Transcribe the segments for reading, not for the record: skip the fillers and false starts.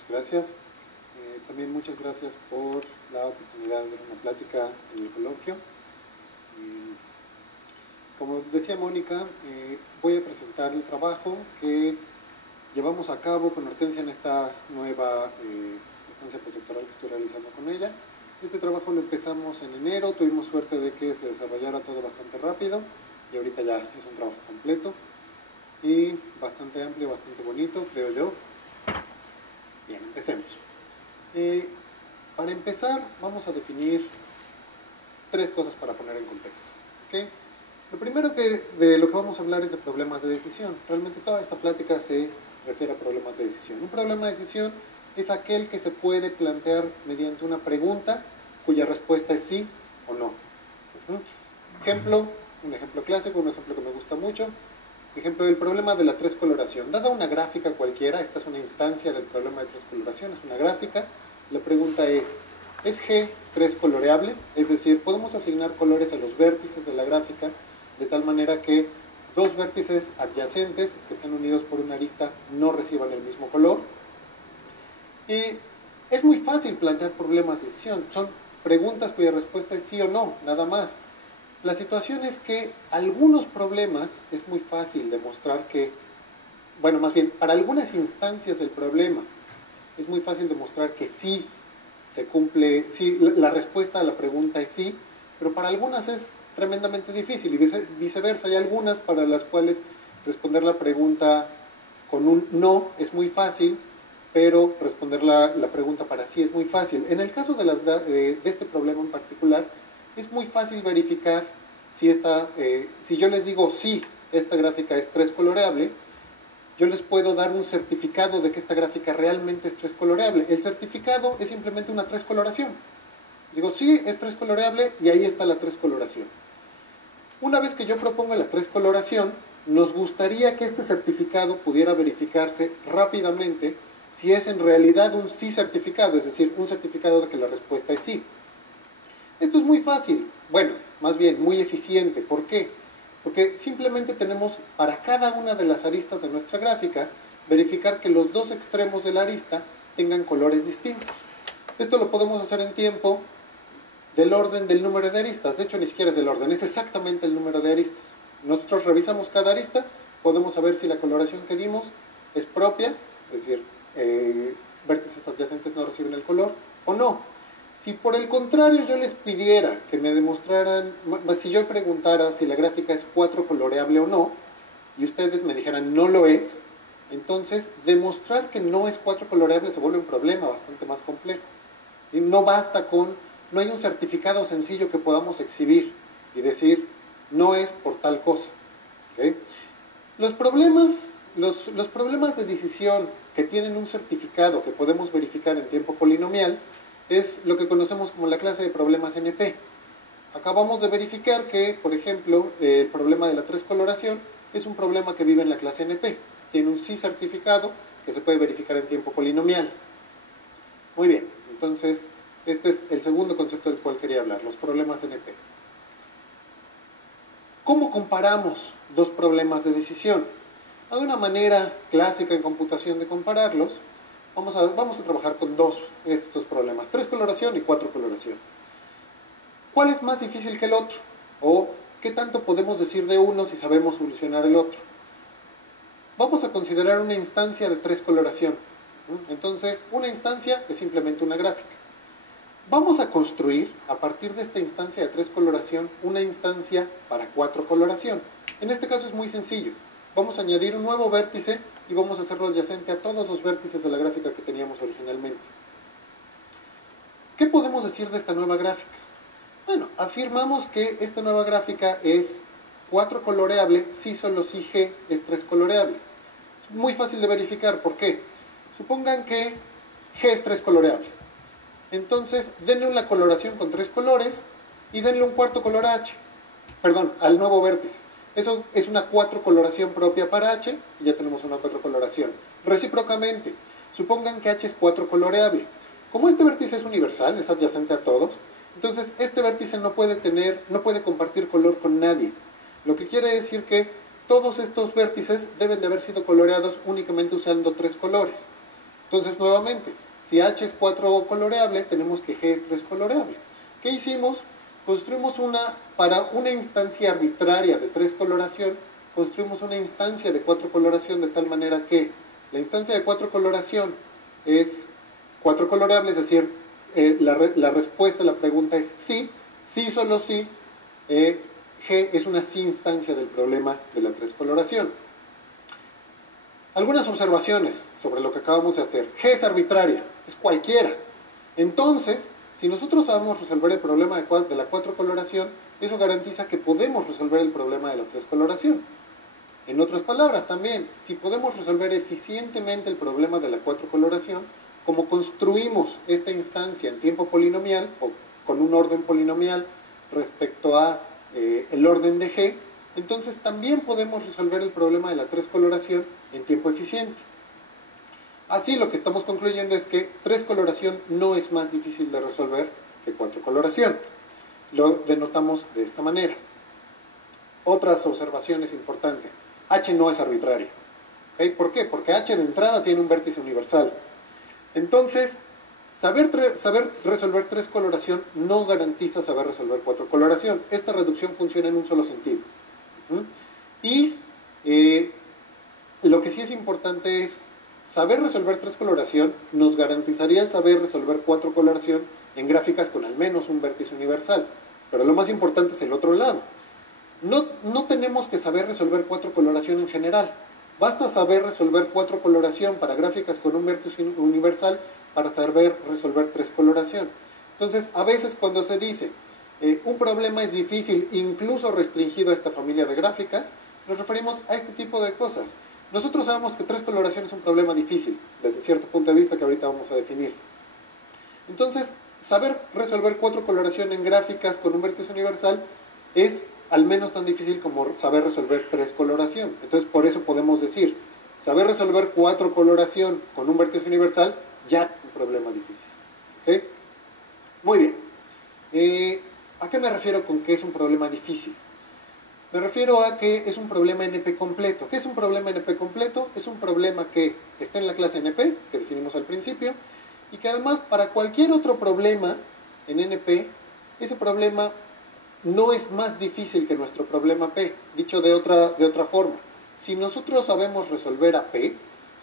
muchas gracias. También muchas gracias por la oportunidad de dar una plática en el coloquio. Como decía Mónica, voy a presentar el trabajo que llevamos a cabo con Hortensia en esta nueva estancia postdoctoral que estoy realizando con ella. Este trabajo lo empezamos en enero, tuvimos suerte de que se desarrollara todo bastante rápido y ahorita ya es un trabajo completo y bastante amplio, bastante bonito, creo yo. Bien, empecemos. Para empezar, vamos a definir tres cosas para poner en contexto. ¿Okay? Lo primero de lo que vamos a hablar es de problemas de decisión. Realmente toda esta plática se refiere a problemas de decisión. Un problema de decisión es aquel que se puede plantear mediante una pregunta cuya respuesta es sí o no. Ejemplo, un ejemplo clásico, un ejemplo que me gusta mucho. Ejemplo del problema de la tres coloración. Dada una gráfica cualquiera, esta es una instancia del problema de tres coloración, es una gráfica. La pregunta ¿es G tres coloreable? Es decir, podemos asignar colores a los vértices de la gráfica de tal manera que dos vértices adyacentes que están unidos por una arista no reciban el mismo color. Y es muy fácil plantear problemas de decisión. Son preguntas cuya respuesta es sí o no, nada más. La situación es que algunos problemas es muy fácil demostrar que, bueno, más bien, para algunas instancias del problema es muy fácil demostrar que sí se cumple, sí, la respuesta a la pregunta es sí, pero para algunas es tremendamente difícil y viceversa. Hay algunas para las cuales responder la pregunta con un no es muy fácil, pero responder la pregunta para sí es muy fácil. En el caso de este problema en particular, es muy fácil verificar si yo les digo sí, esta gráfica es tres coloreable, yo les puedo dar un certificado de que esta gráfica realmente es tres coloreable. El certificado es simplemente una tres coloración. Digo sí, es tres coloreable y ahí está la tres coloración. Una vez que yo proponga la tres coloración, nos gustaría que este certificado pudiera verificarse rápidamente si es en realidad un sí certificado, es decir, un certificado de que la respuesta es sí. Esto es muy fácil, bueno, más bien muy eficiente. ¿Por qué? Porque simplemente tenemos para cada una de las aristas de nuestra gráfica verificar que los dos extremos de la arista tengan colores distintos. Esto lo podemos hacer en tiempo del orden del número de aristas. De hecho, ni siquiera es del orden, es exactamente el número de aristas. Nosotros revisamos cada arista, podemos saber si la coloración que dimos es propia, es decir, vértices adyacentes no reciben el color, o no. Si por el contrario yo les pidiera que me demostraran, si yo preguntara si la gráfica es cuatro coloreable o no, y ustedes me dijeran no lo es, entonces demostrar que no es cuatro coloreable se vuelve un problema bastante más complejo. Y no basta con, no hay un certificado sencillo que podamos exhibir y decir no es por tal cosa. ¿Okay? Los problemas de decisión que tienen un certificado que podemos verificar en tiempo polinomial es lo que conocemos como la clase de problemas NP. Acabamos de verificar que, por ejemplo, el problema de la tres coloración es un problema que vive en la clase NP. Tiene un sí certificado que se puede verificar en tiempo polinomial. Muy bien, entonces este es el segundo concepto del cual quería hablar, los problemas NP. ¿Cómo comparamos dos problemas de decisión? Hay una manera clásica en computación de compararlos. Vamos a trabajar con estos problemas, tres coloración y cuatro coloración. ¿Cuál es más difícil que el otro? ¿O qué tanto podemos decir de uno si sabemos solucionar el otro? Vamos a considerar una instancia de tres coloración. Entonces, una instancia es simplemente una gráfica. Vamos a construir, a partir de esta instancia de tres coloración, una instancia para cuatro coloración. En este caso es muy sencillo. Vamos a añadir un nuevo vértice y vamos a hacerlo adyacente a todos los vértices de la gráfica que teníamos originalmente. ¿Qué podemos decir de esta nueva gráfica? Bueno, afirmamos que esta nueva gráfica es 4 coloreable si solo si G es 3 coloreable. Es muy fácil de verificar. ¿Por qué? Supongan que G es 3 coloreable. Entonces, denle una coloración con 3 colores y denle un cuarto color a H. Perdón, al nuevo vértice. Eso es una 4 coloración propia para H y ya tenemos una 4 coloración. Recíprocamente, supongan que H es 4 coloreable. Como este vértice es universal, es adyacente a todos, entonces este vértice no puede compartir color con nadie. Lo que quiere decir que todos estos vértices deben de haber sido coloreados únicamente usando 3 colores. Entonces, nuevamente, si H es 4 coloreable, tenemos que G es 3 coloreable. ¿Qué hicimos? Construimos para una instancia arbitraria de 3 coloración, construimos una instancia de 4 coloración de tal manera que la instancia de 4 coloración es 4 coloreable, es decir, la respuesta a la pregunta es sí, sí, solo sí, G es una sí instancia del problema de la 3 coloración. Algunas observaciones sobre lo que acabamos de hacer. G es arbitraria, es cualquiera. Entonces, si nosotros sabemos resolver el problema de la 4 coloración, eso garantiza que podemos resolver el problema de la 3 coloración. En otras palabras, también, si podemos resolver eficientemente el problema de la 4 coloración, como construimos esta instancia en tiempo polinomial, o con un orden polinomial respecto a el orden de G, entonces también podemos resolver el problema de la 3 coloración en tiempo eficiente. Así lo que estamos concluyendo es que 3 coloración no es más difícil de resolver que 4 coloración. Lo denotamos de esta manera. Otras observaciones importantes. H no es arbitraria. ¿Okay? ¿Por qué? Porque H de entrada tiene un vértice universal. Entonces, saber resolver 3 coloración no garantiza saber resolver 4 coloración. Esta reducción funciona en un solo sentido. Y lo que sí es importante es saber resolver 3 coloración nos garantizaría saber resolver 4 coloración en gráficas con al menos un vértice universal. Pero lo más importante es el otro lado. No tenemos que saber resolver 4 coloración en general. Basta saber resolver 4 coloración para gráficas con un vértice universal para saber resolver 3 coloración. Entonces, a veces cuando se dice un problema es difícil, incluso restringido a esta familia de gráficas, nos referimos a este tipo de cosas. Nosotros sabemos que 3 coloración es un problema difícil, desde cierto punto de vista que ahorita vamos a definir. Entonces, saber resolver 4 coloración en gráficas con un vértice universal es al menos tan difícil como saber resolver 3 coloración. Entonces, por eso podemos decir, saber resolver 4 coloración con un vértice universal ya es un problema difícil. ¿Okay? Muy bien. ¿A qué me refiero con que es un problema difícil? Me refiero a que es un problema NP completo. ¿Qué es un problema NP completo? Es un problema que está en la clase NP, que definimos al principio, y que además para cualquier otro problema en NP, ese problema no es más difícil que nuestro problema P. Dicho de otra forma, si nosotros sabemos resolver a P,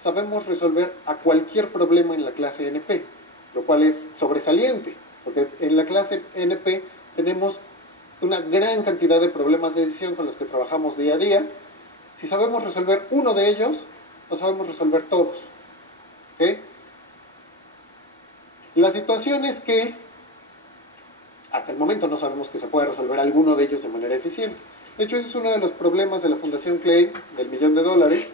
sabemos resolver a cualquier problema en la clase NP, lo cual es sobresaliente, porque en la clase NP tenemos una gran cantidad de problemas de decisión con los que trabajamos día a día. Si sabemos resolver uno de ellos, lo sabemos resolver todos. ¿Okay? La situación es que hasta el momento no sabemos que se pueda resolver alguno de ellos de manera eficiente. De hecho, ese es uno de los problemas de la Fundación Clay, del $1.000.000.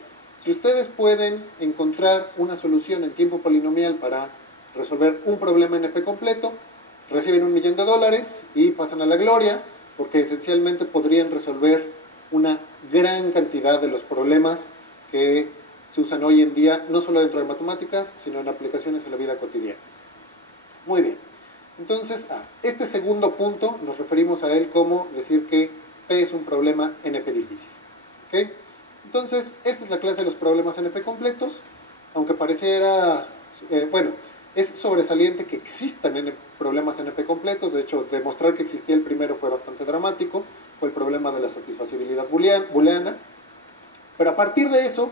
Si ustedes pueden encontrar una solución en tiempo polinomial para resolver un problema NP completo, reciben $1.000.000 y pasan a la gloria, porque esencialmente podrían resolver una gran cantidad de los problemas que se usan hoy en día, no solo dentro de matemáticas, sino en aplicaciones en la vida cotidiana. Muy bien. Entonces, a este segundo punto nos referimos a él como decir que P es un problema NP difícil. ¿Okay? Entonces, esta es la clase de los problemas NP completos, aunque pareciera, bueno, es sobresaliente que existan problemas NP completos. De hecho, demostrar que existía el primero fue bastante dramático, fue el problema de la satisfacibilidad booleana. Pero a partir de eso,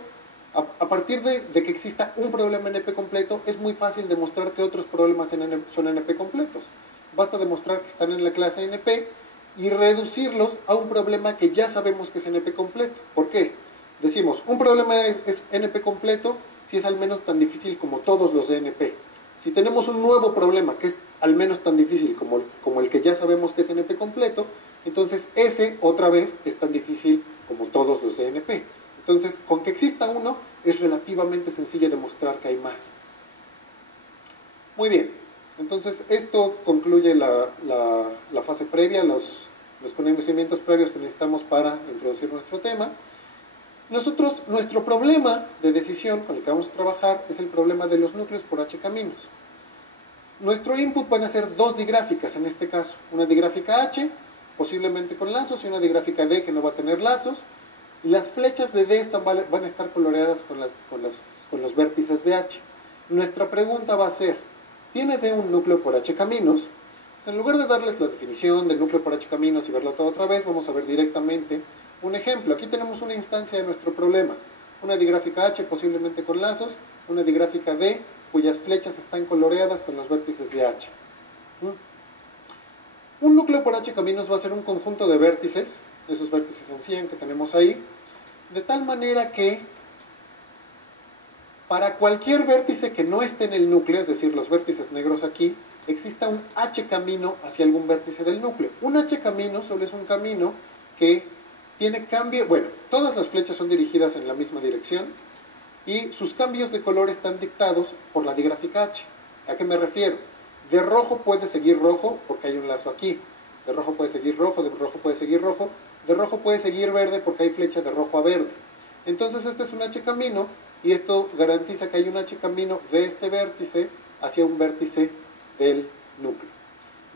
a partir de que exista un problema NP completo, es muy fácil demostrar que otros problemas son NP completos. Basta demostrar que están en la clase NP y reducirlos a un problema que ya sabemos que es NP completo. ¿Por qué? Decimos, un problema es NP completo si es al menos tan difícil como todos los de NP. Si tenemos un nuevo problema que es al menos tan difícil como el que ya sabemos que es NP completo, entonces ese otra vez es tan difícil como todos los de NP. Entonces, con que exista uno, es relativamente sencillo demostrar que hay más. Muy bien, entonces esto concluye la fase previa, los conocimientos previos que necesitamos para introducir nuestro tema. Nuestro problema de decisión con el que vamos a trabajar es el problema de los núcleos por H caminos. Nuestro input van a ser dos digráficas en este caso, una digráfica H, posiblemente con lazos, y una digráfica D que no va a tener lazos, y las flechas de D van a estar coloreadas con los vértices de H. nuestra pregunta va a ser, ¿tiene D un núcleo por H caminos? En lugar de darles la definición del núcleo por H caminos y verlo todo otra vez, vamos a ver directamente un ejemplo. Aquí tenemos una instancia de nuestro problema, una digráfica H posiblemente con lazos, una digráfica D cuyas flechas están coloreadas con los vértices de H. Un núcleo por H caminos va a ser un conjunto de vértices, esos vértices en 100 que tenemos ahí, de tal manera que para cualquier vértice que no esté en el núcleo, es decir, los vértices negros aquí, exista un H camino hacia algún vértice del núcleo. Un H camino solo es un camino que tiene cambio, bueno, todas las flechas son dirigidas en la misma dirección y sus cambios de color están dictados por la digráfica H. ¿A qué me refiero? De rojo puede seguir rojo porque hay un lazo aquí, de rojo puede seguir rojo, de rojo puede seguir rojo, de rojo puede seguir verde porque hay flecha de rojo a verde. Entonces este es un H camino y esto garantiza que hay un H camino de este vértice hacia un vértice del núcleo.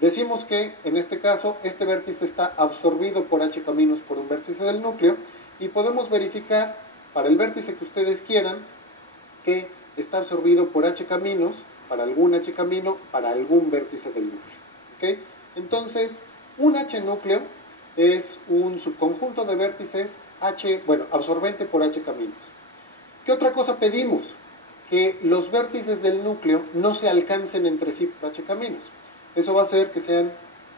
Decimos que en este caso este vértice está absorbido por H caminos por un vértice del núcleo y podemos verificar para el vértice que ustedes quieran que está absorbido por H caminos, para algún H camino, para algún vértice del núcleo. ¿Okay? Entonces, un H núcleo es un subconjunto de vértices H, bueno, absorbente por H caminos. ¿Qué otra cosa pedimos? Que los vértices del núcleo no se alcancen entre sí por H caminos. Eso va a hacer que sean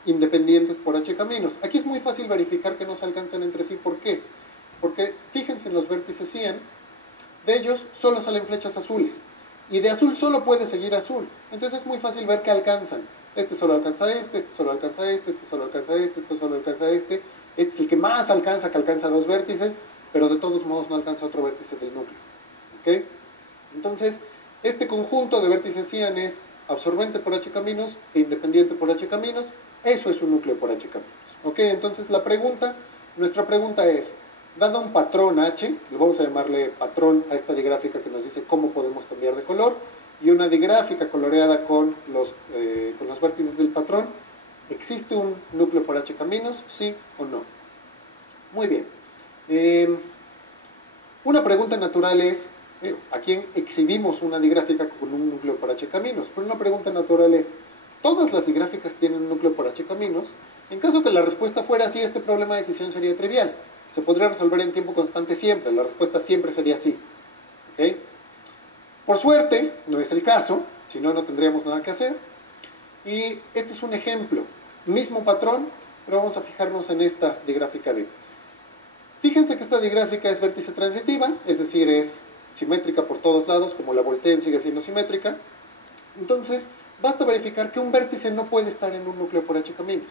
independientes por H caminos. Aquí es muy fácil verificar que no se alcancen entre sí. ¿Por qué? Porque fíjense en los vértices 100, de ellos solo salen flechas azules. Y de azul solo puede seguir azul. Entonces es muy fácil ver que alcanzan. Este solo alcanza a este solo alcanza a este solo alcanza a este solo alcanza a este. Este es el que más alcanza, que alcanza dos vértices, pero de todos modos no alcanza otro vértice del núcleo. ¿Okay? Entonces, este conjunto de vértices 100 es absorbente por H caminos e independiente por H caminos. Eso es un núcleo por H caminos. ¿Ok? Entonces nuestra pregunta es, dado un patrón H, le vamos a llamarle patrón a esta digráfica que nos dice cómo podemos cambiar de color, y una digráfica coloreada con los vértices del patrón, ¿existe un núcleo por H caminos? ¿Sí o no? Muy bien. Una pregunta natural es, ¿a quién exhibimos una digráfica con un núcleo por H caminos? Pero una pregunta natural es, ¿todas las digráficas tienen un núcleo por H caminos? En caso que la respuesta fuera así, este problema de decisión sería trivial. Se podría resolver en tiempo constante siempre, la respuesta siempre sería así. ¿Okay? Por suerte, no es el caso, si no, no tendríamos nada que hacer. Y este es un ejemplo, mismo patrón, pero vamos a fijarnos en esta digráfica D. Fíjense que esta digráfica es vértice transitiva, es decir, es simétrica por todos lados, como la volteen sigue siendo simétrica. Entonces, basta verificar que un vértice no puede estar en un núcleo por H caminos.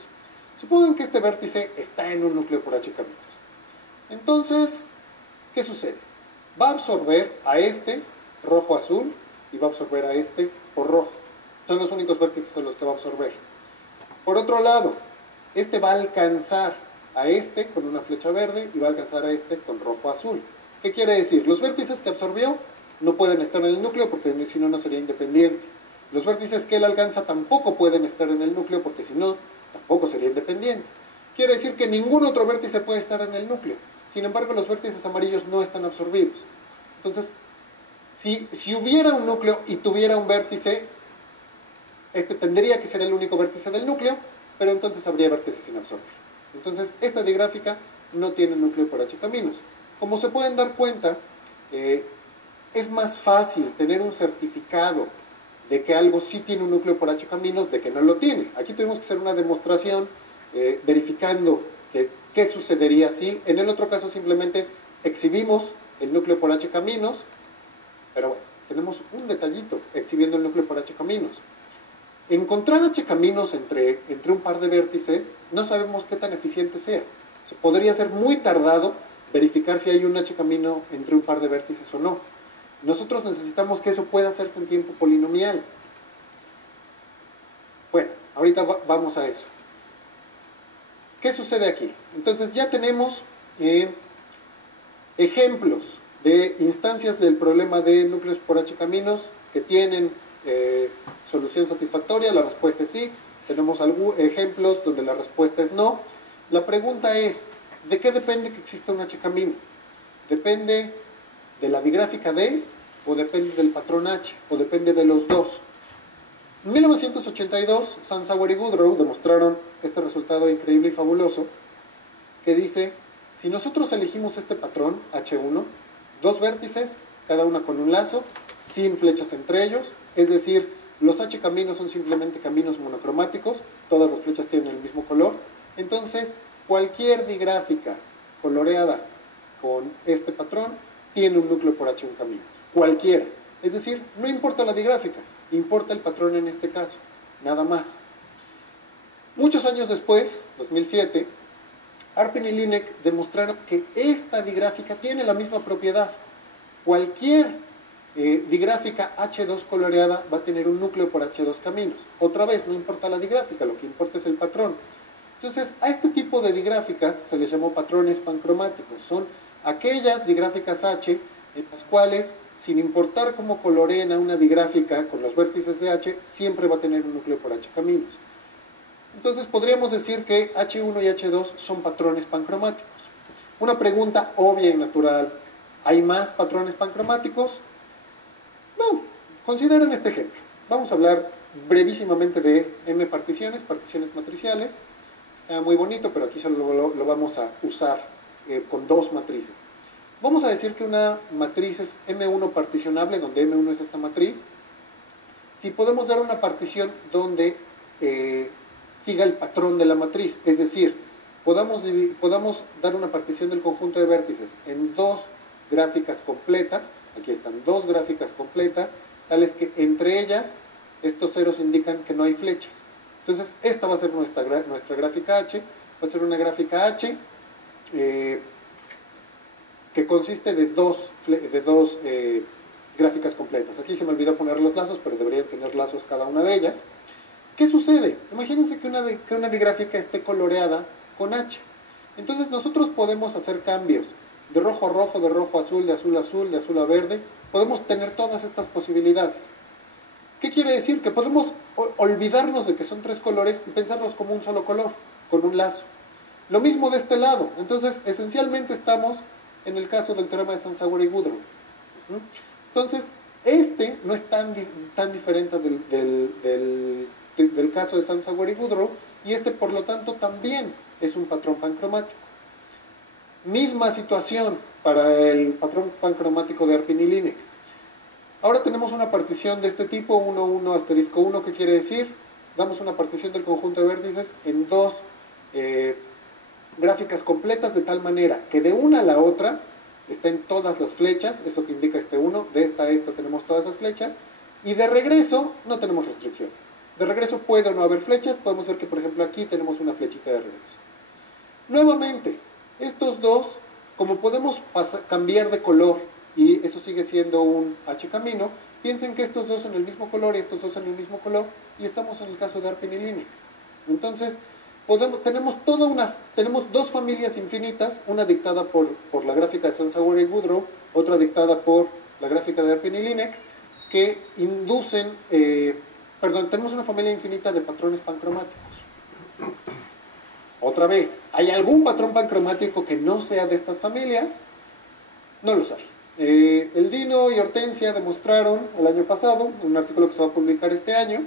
Supongan que este vértice está en un núcleo por H caminos. Entonces, ¿qué sucede? Va a absorber a este rojo-azul y va a absorber a este por rojo. Son los únicos vértices en los que va a absorber. Por otro lado, este va a alcanzar a este con una flecha verde y va a alcanzar a este con rojo-azul. ¿Qué quiere decir? Los vértices que absorbió no pueden estar en el núcleo porque si no, no sería independiente. Los vértices que él alcanza tampoco pueden estar en el núcleo porque si no, tampoco sería independiente. Quiere decir que ningún otro vértice puede estar en el núcleo. Sin embargo, los vértices amarillos no están absorbidos. Entonces, si hubiera un núcleo y tuviera un vértice, este tendría que ser el único vértice del núcleo, pero entonces habría vértices sin absorber. Entonces, esta digráfica no tiene núcleo por H caminos. Como se pueden dar cuenta, es más fácil tener un certificado de que algo sí tiene un núcleo por H caminos de que no lo tiene. Aquí tuvimos que hacer una demostración verificando qué sucedería si. En el otro caso simplemente exhibimos el núcleo por H caminos, pero bueno, tenemos un detallito exhibiendo el núcleo por H caminos. Encontrar H caminos entre un par de vértices no sabemos qué tan eficiente sea. O sea, podría ser muy tardado verificar si hay un H camino entre un par de vértices o no. Nosotros necesitamos que eso pueda hacerse en tiempo polinomial. Bueno, ahorita vamos a eso. ¿Qué sucede aquí? Entonces ya tenemos ejemplos de instancias del problema de núcleos por H caminos que tienen solución satisfactoria. La respuesta es sí. Tenemos algunos ejemplos donde la respuesta es no. La pregunta es, ¿de qué depende que exista un H camino? Depende de la digráfica D, o depende del patrón H, o depende de los dos. En 1982, Sansauer y Goodrow demostraron este resultado increíble y fabuloso, que dice, si nosotros elegimos este patrón, H1, dos vértices, cada una con un lazo, sin flechas entre ellos, es decir, los H caminos son simplemente caminos monocromáticos, todas las flechas tienen el mismo color, entonces cualquier digráfica coloreada con este patrón tiene un núcleo por H1 caminos, cualquiera, es decir, no importa la digráfica, importa el patrón en este caso, nada más. Muchos años después, 2007, Arpin y Linek demostraron que esta digráfica tiene la misma propiedad. Cualquier digráfica H2 coloreada va a tener un núcleo por H2 caminos. Otra vez, no importa la digráfica, lo que importa es el patrón. Entonces, a este tipo de digráficas se les llamó patrones pancromáticos. Son aquellas digráficas H en las cuales, sin importar cómo coloreen a una digráfica con los vértices de H, siempre va a tener un núcleo por H caminos. Entonces podríamos decir que H1 y H2 son patrones pancromáticos. Una pregunta obvia y natural, ¿hay más patrones pancromáticos? No, consideren este ejemplo. Vamos a hablar brevísimamente de M particiones, particiones matriciales. Muy bonito, pero aquí solo lo vamos a usar con dos matrices. Vamos a decir que una matriz es M1 particionable, donde M1 es esta matriz. Si podemos dar una partición donde siga el patrón de la matriz, es decir, podamos dar una partición del conjunto de vértices en dos gráficas completas, aquí están dos gráficas completas, tales que entre ellas estos ceros indican que no hay flechas. Entonces esta va a ser nuestra gráfica H, va a ser una gráfica H que consiste de dos gráficas completas. Aquí se me olvidó poner los lazos, pero deberían tener lazos cada una de ellas. ¿Qué sucede? Imagínense que una digráfica esté coloreada con H. Entonces nosotros podemos hacer cambios de rojo a rojo, de rojo a azul, de azul a azul, de azul a verde. Podemos tener todas estas posibilidades. ¿Qué quiere decir? Que podemos olvidarnos de que son tres colores y pensarlos como un solo color, con un lazo. Lo mismo de este lado. Entonces, esencialmente estamos en el caso del teorema de Sansauer y Goodrow. Entonces, este no es tan diferente del caso de Sansauer y Goodrow, y este por lo tanto también es un patrón pancromático. Misma situación para el patrón pancromático de Arpin y Linek. Ahora tenemos una partición de este tipo, 1, 1, asterisco 1, ¿qué quiere decir? Damos una partición del conjunto de vértices en dos gráficas completas de tal manera que de una a la otra estén todas las flechas, esto que indica este 1, de esta a esta tenemos todas las flechas, y de regreso no tenemos restricción. De regreso puede o no haber flechas, podemos ver que por ejemplo aquí tenemos una flechita de regreso. Nuevamente, estos dos, como podemos cambiar de color y eso sigue siendo un H camino, piensen que estos dos son el mismo color y estos dos son el mismo color, y estamos en el caso de Arpin y Linek. Entonces, tenemos dos familias infinitas, una dictada por la gráfica de Sansauer y Goodrow, otra dictada por la gráfica de Arpin y Linek, que inducen, tenemos una familia infinita de patrones pancromáticos. Otra vez, ¿hay algún patrón pancromático que no sea de estas familias? No los hay. El Dino y Hortensia demostraron el año pasado, en un artículo que se va a publicar este año,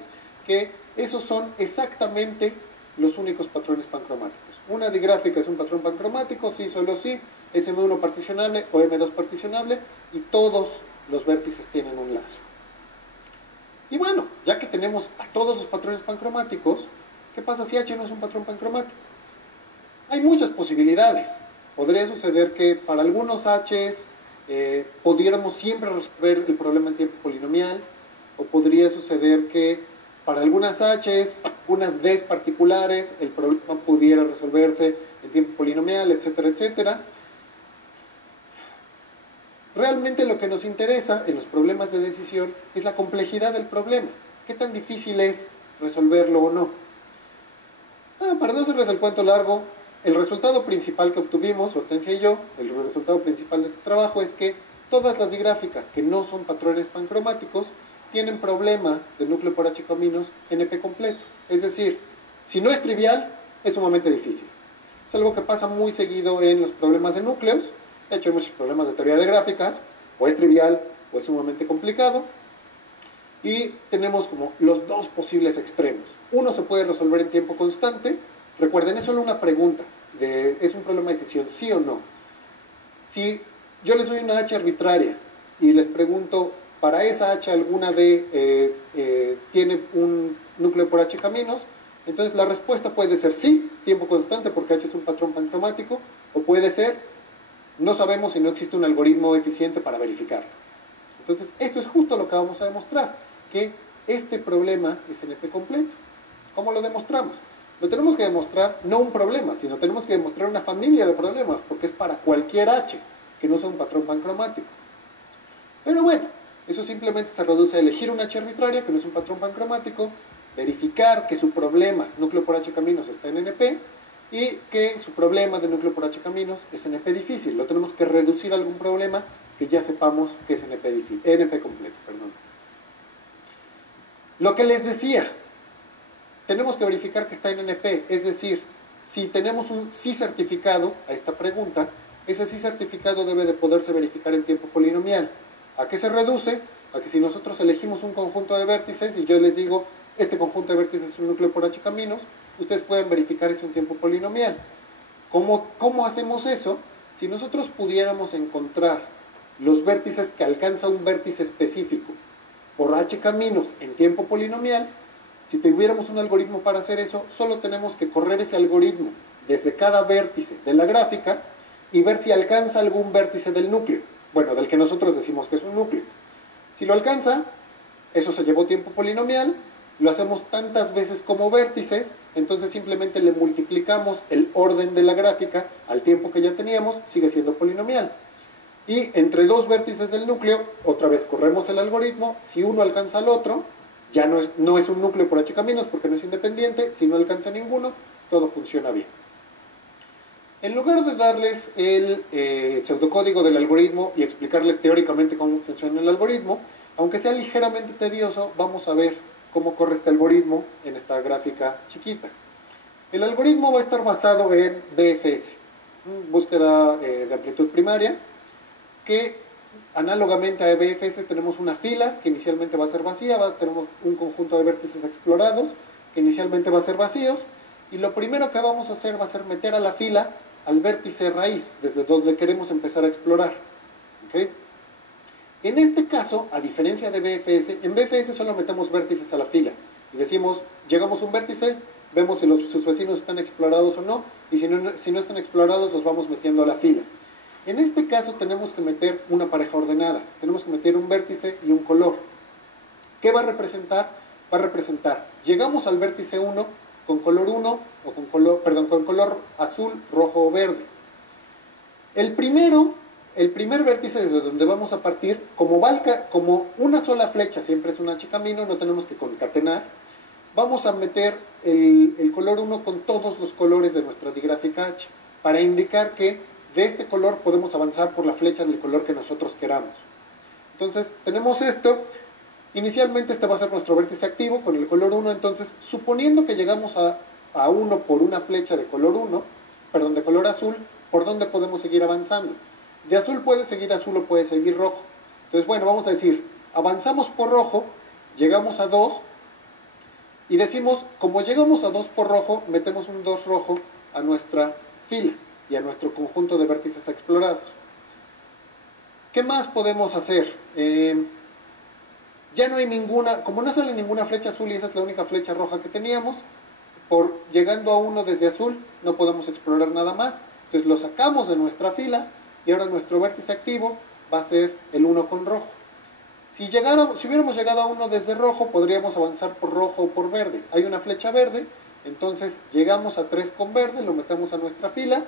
que esos son exactamente los únicos patrones pancromáticos. Una digráfica es un patrón pancromático, sí, solo sí, es M1 particionable o M2 particionable, y todos los vértices tienen un lazo. Y bueno, ya que tenemos a todos los patrones pancromáticos, ¿qué pasa si H no es un patrón pancromático? Hay muchas posibilidades. Podría suceder que para algunos H's pudiéramos siempre resolver el problema en tiempo polinomial, o podría suceder que para algunas H's, unas D's particulares, el problema pudiera resolverse en tiempo polinomial, etcétera, etcétera. Realmente lo que nos interesa en los problemas de decisión es la complejidad del problema. ¿Qué tan difícil es resolverlo o no? Para no hacerles el cuento largo, el resultado principal que obtuvimos, Hortensia y yo, el resultado principal de este trabajo es que todas las digráficas que no son patrones pancromáticos tienen problema de núcleo por H caminos NP completo. Es decir, si no es trivial, es sumamente difícil. Es algo que pasa muy seguido en los problemas de núcleos. De hecho, hay muchos problemas de teoría de gráficas. O es trivial o es sumamente complicado. Y tenemos como los dos posibles extremos. Uno se puede resolver en tiempo constante. Recuerden, es solo una pregunta, es un problema de decisión, sí o no. Si yo les doy una H arbitraria y les pregunto, para esa H alguna D tiene un núcleo por H caminos, entonces la respuesta puede ser sí, tiempo constante, porque H es un patrón pancromático, o puede ser, no sabemos si no existe un algoritmo eficiente para verificarlo. Entonces, esto es justo lo que vamos a demostrar, que este problema es NP completo. ¿Cómo lo demostramos? Lo tenemos que demostrar no un problema, sino tenemos que demostrar una familia de problemas, porque es para cualquier H que no sea un patrón pancromático. Pero bueno, eso simplemente se reduce a elegir una H arbitraria que no es un patrón pancromático, verificar que su problema núcleo por H caminos está en NP y que su problema de núcleo por H caminos es NP difícil. Lo tenemos que reducir a algún problema que ya sepamos que es NP difícil, NP completo, perdón. Lo que les decía, tenemos que verificar que está en NP, es decir, si tenemos un sí certificado a esta pregunta, ese sí certificado debe de poderse verificar en tiempo polinomial. ¿A qué se reduce? A que si nosotros elegimos un conjunto de vértices y yo les digo, este conjunto de vértices es un núcleo por H caminos, ustedes pueden verificar ese un tiempo polinomial. ¿Cómo hacemos eso? Si nosotros pudiéramos encontrar los vértices que alcanza un vértice específico por H caminos en tiempo polinomial, si tuviéramos un algoritmo para hacer eso, solo tenemos que correr ese algoritmo desde cada vértice de la gráfica y ver si alcanza algún vértice del núcleo, bueno, del que nosotros decimos que es un núcleo. Si lo alcanza, eso se llevó tiempo polinomial, lo hacemos tantas veces como vértices, entonces simplemente le multiplicamos el orden de la gráfica al tiempo que ya teníamos, sigue siendo polinomial. Y entre dos vértices del núcleo, otra vez corremos el algoritmo, si uno alcanza al otro, ya no es un núcleo por H caminos porque no es independiente, si no alcanza ninguno, todo funciona bien. En lugar de darles el pseudocódigo del algoritmo y explicarles teóricamente cómo funciona el algoritmo, aunque sea ligeramente tedioso, vamos a ver cómo corre este algoritmo en esta gráfica chiquita. El algoritmo va a estar basado en BFS, búsqueda de amplitud primaria, que análogamente a BFS tenemos una fila que inicialmente va a ser vacía, tenemos un conjunto de vértices explorados que inicialmente va a ser vacíos, y lo primero que vamos a hacer va a ser meter a la fila al vértice raíz, desde donde queremos empezar a explorar. ¿Okay? En este caso, a diferencia de BFS, en BFS solo metemos vértices a la fila y decimos, llegamos a un vértice, vemos si sus vecinos están explorados o no, y si no están explorados los vamos metiendo a la fila. En este caso tenemos que meter una pareja ordenada, tenemos que meter un vértice y un color. ¿Qué va a representar? Va a representar, llegamos al vértice 1 con color 1, o con color azul, rojo o verde. El primer vértice desde donde vamos a partir, como una sola flecha siempre es un H camino, no tenemos que concatenar, vamos a meter el color 1 con todos los colores de nuestra digráfica H, para indicar que de este color podemos avanzar por la flecha del color que nosotros queramos. Entonces, tenemos esto. Inicialmente este va a ser nuestro vértice activo con el color 1, entonces, suponiendo que llegamos a 1 por una flecha de color 1, perdón, de color azul, ¿por dónde podemos seguir avanzando? De azul puede seguir azul o puede seguir rojo. Entonces, bueno, vamos a decir, avanzamos por rojo, llegamos a 2, y decimos, como llegamos a 2 por rojo, metemos un 2 rojo a nuestra fila y a nuestro conjunto de vértices explorados. ¿Qué más podemos hacer? Ya no hay ninguna, como no sale ninguna flecha azul y esa es la única flecha roja que teníamos, llegando a 1 desde azul no podemos explorar nada más, entonces lo sacamos de nuestra fila y ahora nuestro vértice activo va a ser el 1 con rojo. Si hubiéramos llegado a 1 desde rojo, podríamos avanzar por rojo o por verde. Hay una flecha verde, entonces llegamos a 3 con verde, lo metemos a nuestra fila.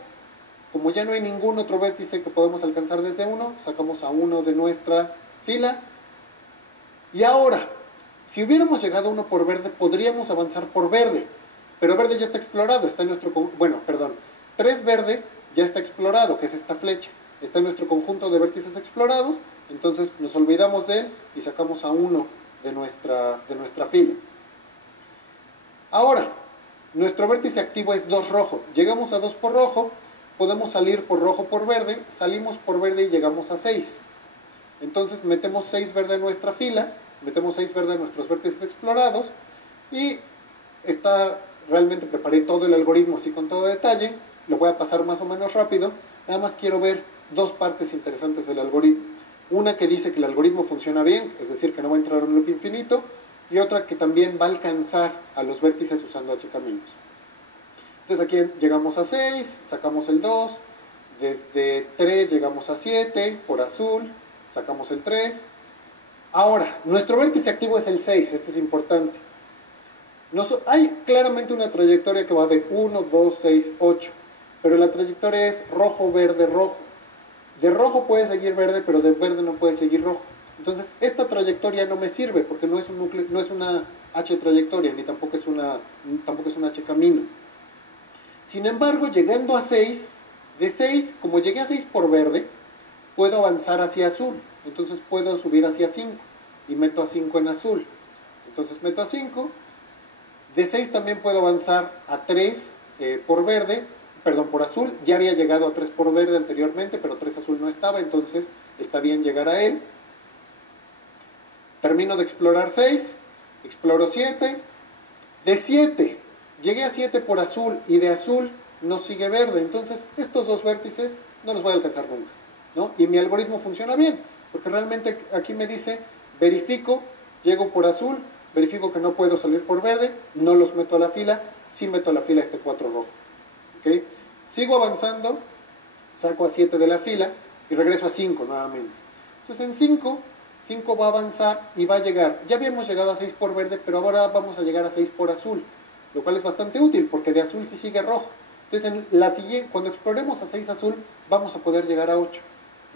Como ya no hay ningún otro vértice que podemos alcanzar desde 1, sacamos a 1 de nuestra fila. Y ahora, si hubiéramos llegado a 1 por verde, podríamos avanzar por verde. Pero verde ya está explorado, está en nuestro... Bueno, perdón, 3 verde ya está explorado, que es esta flecha. Está en nuestro conjunto de vértices explorados, entonces nos olvidamos de él y sacamos a 1 de nuestra fila. Ahora, nuestro vértice activo es 2 rojo. Llegamos a 2 por rojo, podemos salir por rojo por verde, salimos por verde y llegamos a 6. Entonces metemos 6 verde en nuestra fila, metemos 6 verde en nuestros vértices explorados y realmente preparé todo el algoritmo así con todo detalle, lo voy a pasar más o menos rápido, nada más quiero ver dos partes interesantes del algoritmo. Una que dice que el algoritmo funciona bien, es decir, que no va a entrar en un loop infinito, y otra que también va a alcanzar a los vértices usando H caminos. Entonces aquí llegamos a 6, sacamos el 2, desde 3 llegamos a 7, por azul, sacamos el 3. Ahora, nuestro vértice activo es el 6, esto es importante. Hay claramente una trayectoria que va de 1, 2, 6, 8, pero la trayectoria es rojo, verde, rojo. De rojo puede seguir verde, pero de verde no puede seguir rojo. Entonces, esta trayectoria no me sirve porque no es un núcleo, no es una H trayectoria, ni tampoco es un H camino. Sin embargo, llegando a 6, de 6, como llegué a 6 por verde, puedo avanzar hacia azul. Entonces puedo subir hacia 5 y meto a 5 en azul. Entonces meto a 5. De 6 también puedo avanzar a 3 por azul. Ya había llegado a 3 por verde anteriormente, pero 3 azul no estaba, entonces está bien llegar a él. Termino de explorar 6, exploro 7. De 7, llegué a 7 por azul y de azul no sigue verde, entonces estos dos vértices no los voy a alcanzar nunca, ¿no? Y mi algoritmo funciona bien, porque realmente aquí me dice, verifico, llego por azul, verifico que no puedo salir por verde, no los meto a la fila, sí meto a la fila este 4 rojo. ¿Okay? Sigo avanzando, saco a 7 de la fila y regreso a 5 nuevamente. Entonces en 5 va a avanzar y va a llegar, ya habíamos llegado a 6 por verde, pero ahora vamos a llegar a 6 por azul, lo cual es bastante útil porque de azul sí sigue rojo. Entonces cuando exploremos a 6 azul vamos a poder llegar a 8.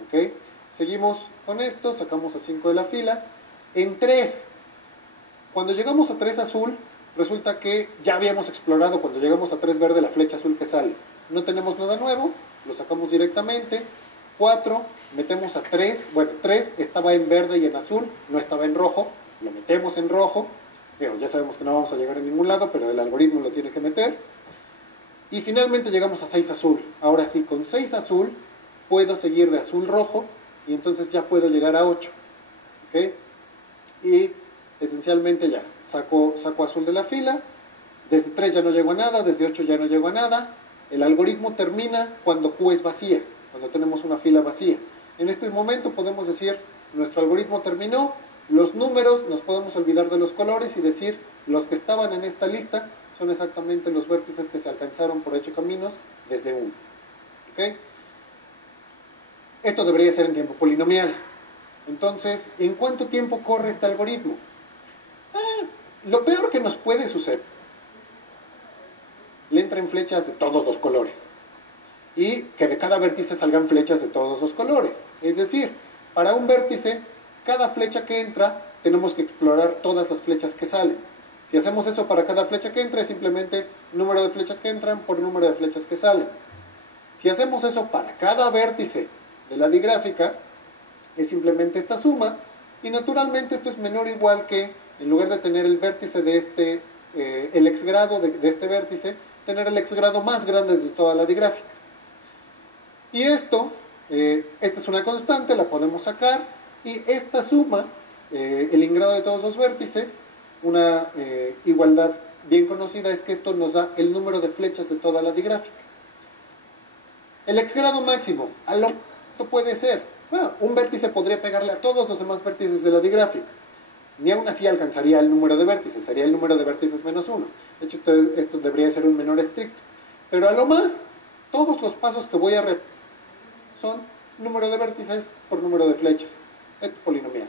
¿Okay? Seguimos con esto, sacamos a 5 de la fila. En 3, cuando llegamos a 3 azul, resulta que ya habíamos explorado cuando llegamos a 3 verde la flecha azul que sale. No tenemos nada nuevo, lo sacamos directamente. 4, metemos a 3, bueno, 3 estaba en verde y en azul, no estaba en rojo, lo metemos en rojo, pero ya sabemos que no vamos a llegar a ningún lado, pero el algoritmo lo tiene que meter. Y finalmente llegamos a 6 azul. Ahora sí, con 6 azul puedo seguir de azul rojo y entonces ya puedo llegar a 8. ¿Okay? Y esencialmente ya saco azul de la fila. Desde 3 ya no llego a nada, desde 8 ya no llego a nada. El algoritmo termina cuando Q es vacía, cuando tenemos una fila vacía. En este momento podemos decir, nuestro algoritmo terminó, los números, nos podemos olvidar de los colores y decir, los que estaban en esta lista son exactamente los vértices que se alcanzaron por H caminos desde 1. ¿Okay? Esto debería ser en tiempo polinomial. Entonces, ¿en cuánto tiempo corre este algoritmo? Lo peor que nos puede suceder, le entren flechas de todos los colores. Y que de cada vértice salgan flechas de todos los colores. Es decir, para un vértice, cada flecha que entra, tenemos que explorar todas las flechas que salen. Si hacemos eso para cada flecha que entra, es simplemente número de flechas que entran por número de flechas que salen. Si hacemos eso para cada vértice de la digráfica, es simplemente esta suma, y naturalmente esto es menor o igual que, en lugar de tener el vértice de el exgrado de este vértice, tener el exgrado más grande de toda la digráfica. Y esta es una constante, la podemos sacar, y esta suma, el ingrado de todos los vértices, una igualdad bien conocida es que esto nos da el número de flechas de toda la digráfica. El exgrado máximo, ¿a lo cuánto puede ser? Un vértice podría pegarle a todos los demás vértices de la digráfica. Ni aún así alcanzaría el número de vértices, sería el número de vértices menos 1. De hecho, esto debería ser un menor estricto. Pero a lo más, todos los pasos que voy a repetir son número de vértices por número de flechas. Esto es polinomial.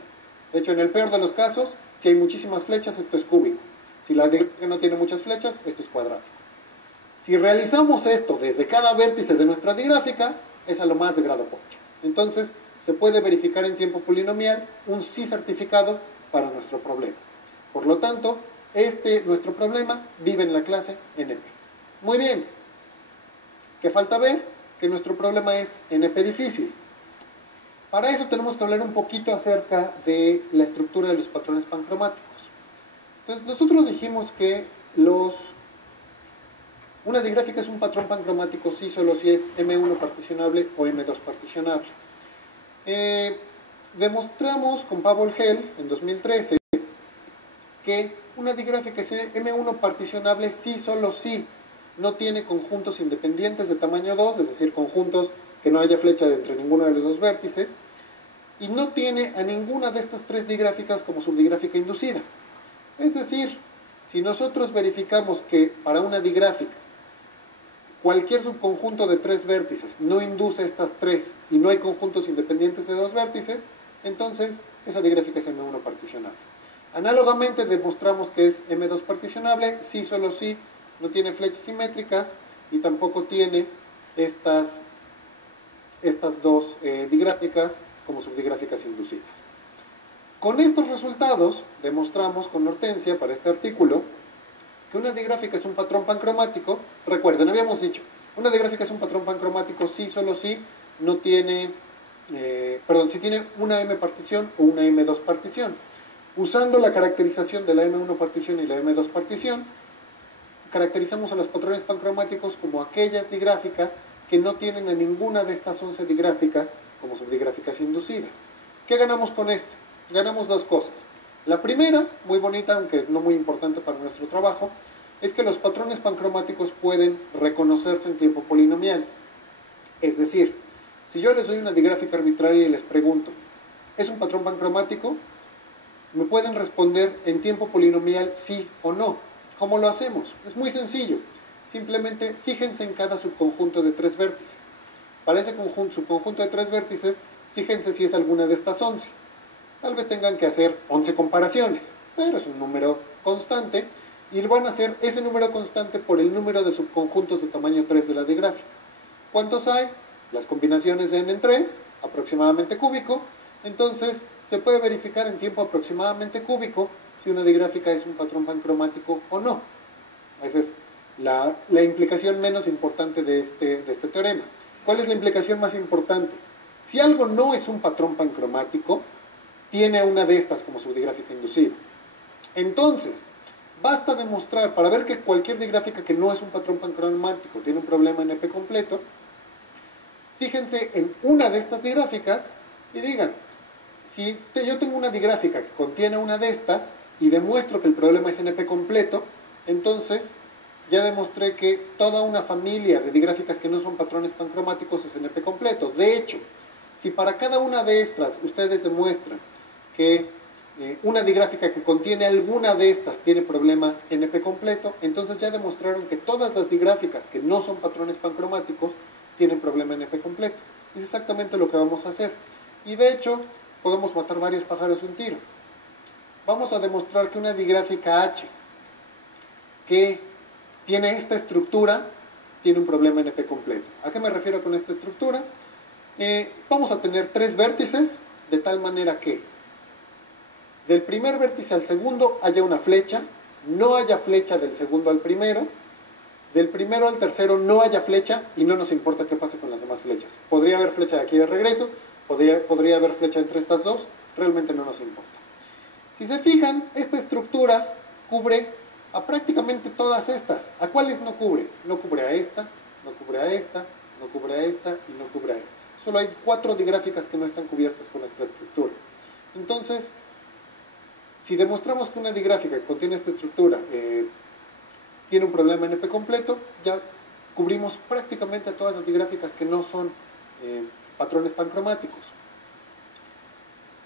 De hecho, en el peor de los casos, si hay muchísimas flechas, esto es cúbico. Si la digráfica no tiene muchas flechas, esto es cuadrático. Si realizamos esto desde cada vértice de nuestra digráfica, es a lo más de grado 8. Entonces, se puede verificar en tiempo polinomial un sí certificado para nuestro problema. Por lo tanto, nuestro problema vive en la clase NP. Muy bien. ¿Qué falta ver? Que nuestro problema es NP difícil. Para eso tenemos que hablar un poquito acerca de la estructura de los patrones pancromáticos. Entonces, nosotros dijimos que una digráfica es un patrón pancromático sí solo si es M1 particionable o M2 particionable. Demostramos con Powell Hell en 2013 que una digráfica es M1 particionable sí, solo sí no tiene conjuntos independientes de tamaño 2, es decir, conjuntos que no haya flecha entre ninguno de los dos vértices, y no tiene a ninguna de estas tres digráficas como subdigráfica inducida. Es decir, si nosotros verificamos que para una digráfica cualquier subconjunto de tres vértices no induce estas tres y no hay conjuntos independientes de dos vértices, entonces esa digráfica es M1 particionable. Análogamente demostramos que es M2 particionable, sí, solo sí, no tiene flechas simétricas y tampoco tiene estas dos digráficas como subdigráficas inducidas. Con estos resultados demostramos con Hortensia para este artículo que una digráfica es un patrón pancromático. Recuerden, habíamos dicho, una digráfica es un patrón pancromático sí, solo sí, no tiene, si tiene una M partición o una M2 partición. Usando la caracterización de la M1 partición y la M2 partición, caracterizamos a los patrones pancromáticos como aquellas digráficas que no tienen a ninguna de estas 11 digráficas como subdigráficas inducidas. ¿Qué ganamos con esto? Ganamos dos cosas. La primera, muy bonita, aunque no muy importante para nuestro trabajo, es que los patrones pancromáticos pueden reconocerse en tiempo polinomial. Es decir, si yo les doy una digráfica arbitraria y les pregunto, ¿es un patrón pancromático? Me pueden responder en tiempo polinomial sí o no. ¿Cómo lo hacemos? Es muy sencillo. Simplemente fíjense en cada subconjunto de tres vértices. Para ese subconjunto de tres vértices, fíjense si es alguna de estas 11. Tal vez tengan que hacer 11 comparaciones, pero es un número constante y van a hacer ese número constante por el número de subconjuntos de tamaño 3 de la digráfica. ¿Cuántos hay? Las combinaciones de n en 3, aproximadamente cúbico. Entonces, se puede verificar en tiempo aproximadamente cúbico si una digráfica es un patrón pancromático o no. Esa es la implicación menos importante de este teorema. ¿Cuál es la implicación más importante? Si algo no es un patrón pancromático, tiene una de estas como subdigráfica inducida. Entonces, basta demostrar, para ver que cualquier digráfica que no es un patrón pancromático tiene un problema en EP completo, fíjense en una de estas digráficas y digan, si yo tengo una digráfica que contiene una de estas y demuestro que el problema es en EP completo, entonces ya demostré que toda una familia de digráficas que no son patrones pancromáticos es en EP completo. De hecho, si para cada una de estas ustedes demuestran que una digráfica que contiene alguna de estas tiene problema en EP completo, entonces ya demostraron que todas las digráficas que no son patrones pancromáticos tienen problema en EP completo. Es exactamente lo que vamos a hacer. Y de hecho, podemos matar varios pájaros de un tiro. Vamos a demostrar que una digráfica H que tiene esta estructura tiene un problema en EP completo. ¿A qué me refiero con esta estructura? Vamos a tener tres vértices de tal manera que del primer vértice al segundo haya una flecha, no haya flecha del segundo al primero, del primero al tercero no haya flecha y no nos importa qué pase con las demás flechas. Podría haber flecha de aquí de regreso, podría haber flecha entre estas dos, realmente no nos importa. Si se fijan, esta estructura cubre a prácticamente todas estas. ¿A cuáles no cubre? No cubre a esta, no cubre a esta, no cubre a esta y no cubre a esta. Solo hay 4 digráficas que no están cubiertas con esta estructura. Entonces, si demostramos que una digráfica que contiene esta estructura tiene un problema en EP completo, ya cubrimos prácticamente a todas las digráficas que no son patrones pancromáticos.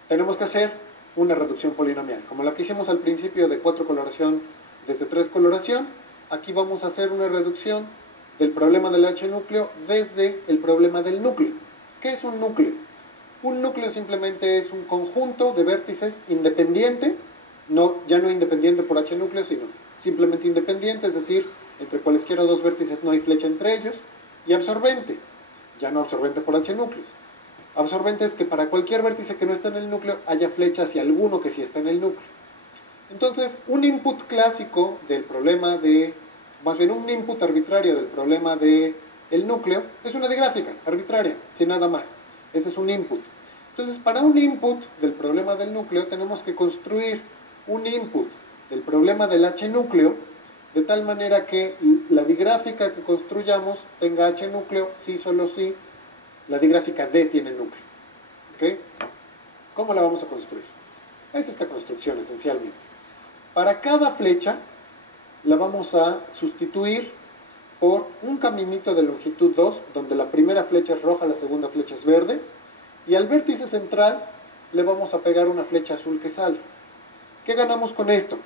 Tenemos que hacer una reducción polinomial, como la que hicimos al principio de 4 coloración desde 3 coloración. Aquí vamos a hacer una reducción del problema del H núcleo desde el problema del núcleo. ¿Qué es un núcleo? Un núcleo simplemente es un conjunto de vértices independiente, ya no independiente por H núcleo, sino simplemente independiente, es decir, entre cualesquiera dos vértices no hay flecha entre ellos, y absorbente, ya no absorbente por H núcleos. Absorbente es que para cualquier vértice que no está en el núcleo haya flecha hacia alguno que sí está en el núcleo. Entonces, un input clásico del problema más bien un input arbitrario del problema del núcleo es una digráfica arbitraria, sin nada más. Ese es un input. Entonces, para un input del problema del núcleo tenemos que construir un input del problema del H núcleo de tal manera que la digráfica que construyamos tenga H núcleo, sí, solo sí, la digráfica D tiene núcleo. ¿Okay? ¿Cómo la vamos a construir? Es esta construcción esencialmente. Para cada flecha la vamos a sustituir por un caminito de longitud 2, donde la primera flecha es roja, la segunda flecha es verde, y al vértice central le vamos a pegar una flecha azul que sale. ¿Qué ganamos con esto?